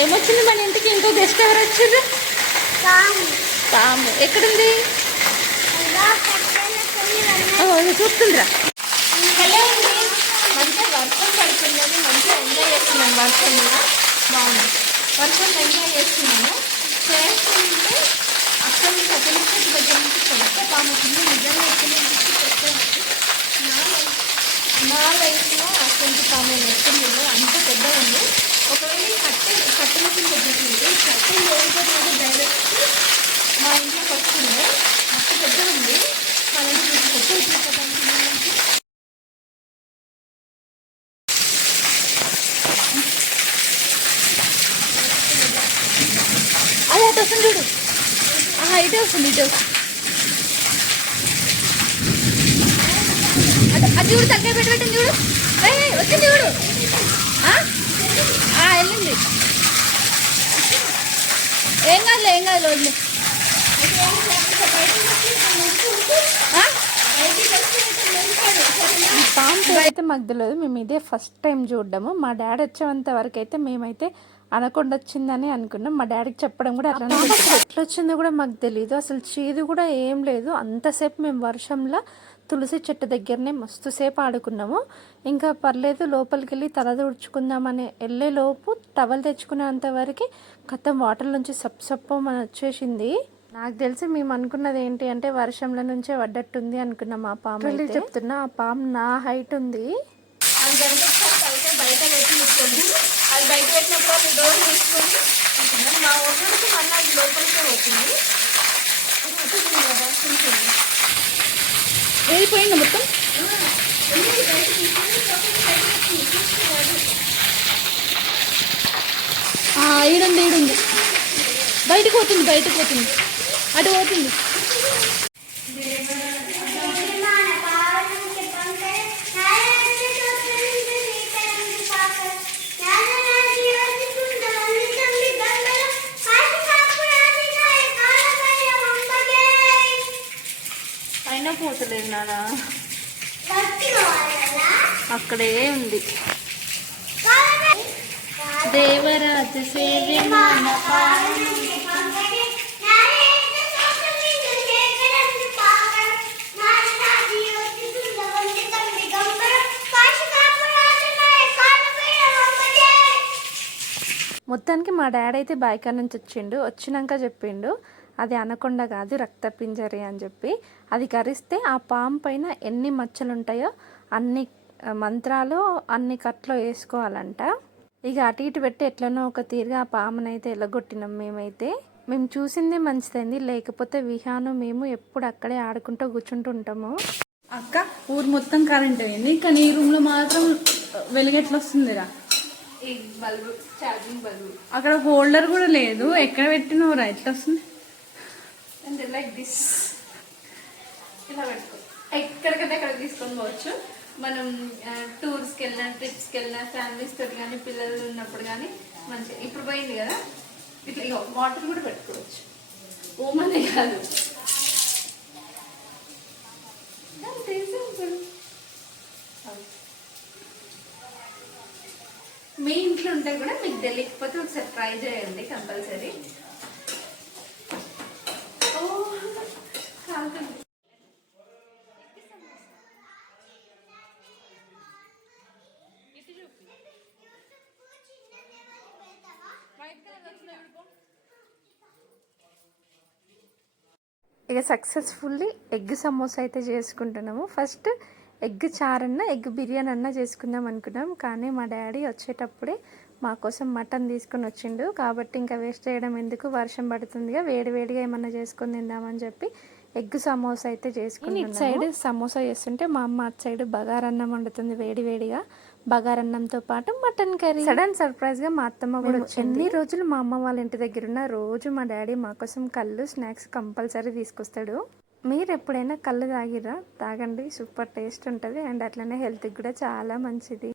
ఏమొచ్చింది మన ఇంటికి? ఇంకో గెస్ట్ ఎవరు వచ్చారు? పాము ఎక్కడుంది? చూస్తుందిరా. మంచిగా వర్షం పడుతుందని మంచిగా ఎంజాయ్ చేస్తున్నాను. వర్షం మీద బాగుంది. వర్షం ఎంజాయ్ చేస్తున్నాను. చేస్తుంటే అక్కడ నుంచి అతనికి దగ్గర నుంచి పెద్ద పాము వచ్చింది. నిజంగా ఎక్కడి నుంచి నా లైఫ్లో అటువంటి పాము వచ్చింది. అంత పెద్దగా ఉంది. ఒకవేళ కట్టె మిషన్ పెట్టినట్లయితే కట్టె లేకపోతే డైరెక్ట్ మా ఇంట్లోకి వస్తుంది. అంత పెద్దగా ఉంది. వాళ్ళని తీసుకొచ్చి అది అటు వస్తుంది చూడు. ఇటే వస్తుంది, ఇటే వస్తుంది. అది చూడు, తగ్గ పెట్టింది చూడు. వచ్చింది చూడు. వెళ్ళింది. ఏం కాదు వదిలే. పాము అయితే మాకు తెలియదు. మేము ఇదే ఫస్ట్ టైం చూడడము. మా డాడీ వచ్చేంత వరకు అయితే మేమైతే అనకొండ వచ్చిందని అనుకున్నాం. మా డాడీకి చెప్పడం కూడా అట్లా ఎట్లా వచ్చిందో కూడా మాకు తెలియదు. అసలు చీదు కూడా ఏం లేదు. అంతసేపు మేము వర్షంలో తులసి చెట్టు దగ్గరనే మస్తు సేపు ఆడుకున్నాము. ఇంకా పర్లేదు లోపలికి వెళ్ళి తల తుడుచుకుందామని వెళ్ళేలోపు టవల్ తెచ్చుకునేంత వరకు కథం వాటర్ నుంచి సప్పు మన వచ్చేసింది. నాకు తెలిసి మేము అనుకున్నది ఏంటి అంటే వర్షంలో నుంచే పడ్డట్టుంది అనుకున్నాం. ఆ పాము అయితే చెప్తున్నా, ఆ పాము నా హైట్ ఉంది. బయట పెట్టి అది బయట పెట్టినప్పుడు అది డోర్ తీసుకొని మా ఊరికి మళ్ళీ అది లోపలికే వచ్చింది. వెళ్ళిపోయింది మొత్తం. ఈడుంది. బయటకు పోతుంది. అటు పోతుంది. అయినా పోతలేదు నాన్న, అక్కడే ఉంది. దేవరాజ సేవ మొత్తానికి మా డాడీ అయితే బాయికాడ నుంచి వచ్చినాక చెప్పిండు అది అనకొండ కాదు రక్తపింజరి అని చెప్పి. అది కరిస్తే ఆ పాము పైన ఎన్ని మచ్చలు ఉంటాయో అన్ని మంత్రాలు అన్ని కట్లో వేసుకోవాలంట. ఇక అటు ఇటు పెట్టి ఎట్లనో ఒక తీరుగా ఆ పామునైతే ఎలగొట్టినాం. మేము చూసిందే మంచిదైంది. లేకపోతే విహాను మేము ఎప్పుడు అక్కడే ఆడుకుంటూ కూర్చుంటుంటాము. అక్క ఊరు మొత్తం కరెంట్ అయింది, కానీ ఈ రూమ్లో మాత్రం వెలుగెట్లా వస్తుందిరా. ఈ బల్బు ఛార్జింగ్ బల్బు అక్కడ హోల్డర్ కూడా లేదు. ఎక్కడ పెట్టినవరా ఎట్లా వస్తుంది? అంటే లైక్ దిస్ ఇలా పెట్టుకో. ఎక్కడికైతే అక్కడ తీసుకొని పోవచ్చు. మనం టూర్స్కి వెళ్ళినా ట్రిప్స్కి వెళ్ళినా ఫ్యామిలీస్ తోటి కానీ పిల్లలు ఉన్నప్పుడు కానీ మంచిగా. ఇప్పుడు పోయింది కదా ఇట్లా ఇక వాటర్ కూడా పెట్టుకోవచ్చు. ఓమనే కాదు, మీ ఇంట్లో ఉంటే కూడా మీకు తెలియకపోతే ఒకసారి ట్రై చేయండి కంపల్సరీ. ఇక సక్సెస్ఫుల్లీ ఎగ్ సమోసా అయితే చేసుకుంటున్నాము. ఫస్ట్ ఎగ్ చారన్నా ఎగ్ బిర్యానీ అన్నా చేసుకుందాం అనుకున్నాం. కానీ మా డాడీ వచ్చేటప్పుడే మా కోసం మటన్ తీసుకొని వచ్చిండు. కాబట్టి ఇంకా వేస్ట్ చేయడం ఎందుకు, వర్షం పడుతుందిగా వేడివేడిగా ఏమన్నా చేసుకొని తిందామని చెప్పి ఎగ్ సమోసా అయితే చేసుకున్నాం. ఇటు సైడ్ సమోసా చేస్తుంటే మా అమ్మ అటు సైడ్ బగారన్నం వండుతుంది వేడివేడిగా. బగారన్నంతో పాటు మటన్ కర్రీ. సడన్ సర్ప్రైజ్గా మా అత్తమ్మ కూడా ఎన్ని రోజులు మా అమ్మ వాళ్ళ ఇంటి దగ్గర ఉన్న రోజు మా డాడీ మా కోసం కళ్ళు స్నాక్స్ కంపల్సరీ తీసుకొస్తాడు. మీరు ఎప్పుడైనా కళ్ళు తాగిరా? తాగండి, సూపర్ టేస్ట్ ఉంటుంది. అండ్ అట్లనే హెల్త్కి కూడా చాలా మంచిది.